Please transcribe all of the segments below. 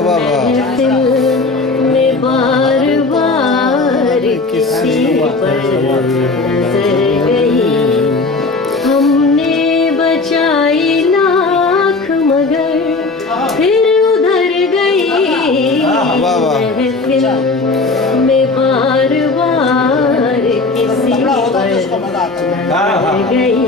वाह वाह वाह। महफिल में बार बार किसी पर नजर गई, हमने बचाई लाख मगर फिर उधर गई। महफिल में बार बार किसी पर नजर गई।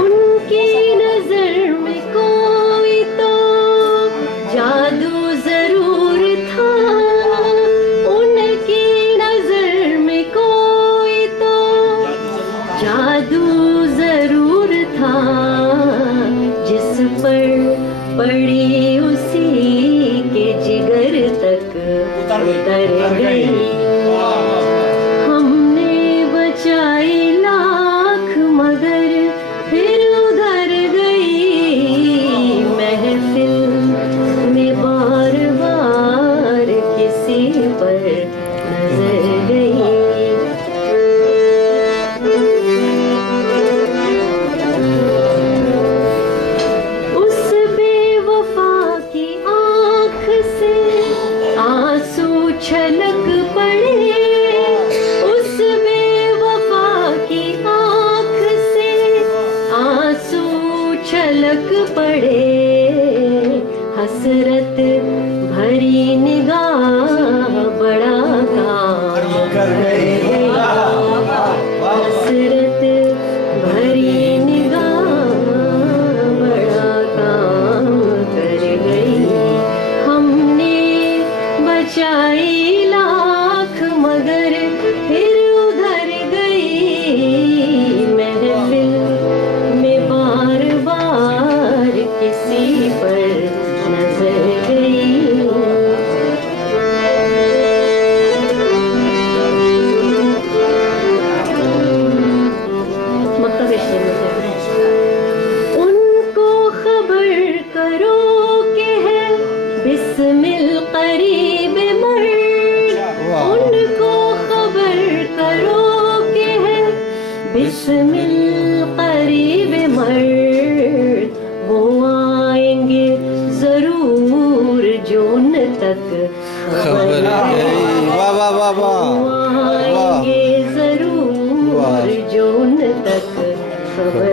उनकी नजर में कोई तो जादू जरूर था, उनकी नजर में कोई तो जादू जरूर था, जिस पर पड़ी उसी के जिगर तक उतर गई। हमने बचाई लाख मगर फिर उधर गई। महफिल में बार बार किसी पर नजर गई। उस बेवफा की आंख से आंसू छलक पड़े, उस बेवफा की आंख से आंसू छलक पड़े। हसरत भरी निगाह बड़ा काम कर गई। हसरत भरी निगाह बड़ा काम कर गई। हमने बचाई लाख मगर फिर उधर गई। महफिल में बार बार किसी पर नजर गई। उनको खबर करो कि है बिस्मिल करीब मर्द, उनको खबर करो कि है बिस्मिल करीब मर्द। वो आएंगे जरूर जो उन तक खबर गई। वाह वाह वाह वाह। आएंगे जरूर जो उन तक खबर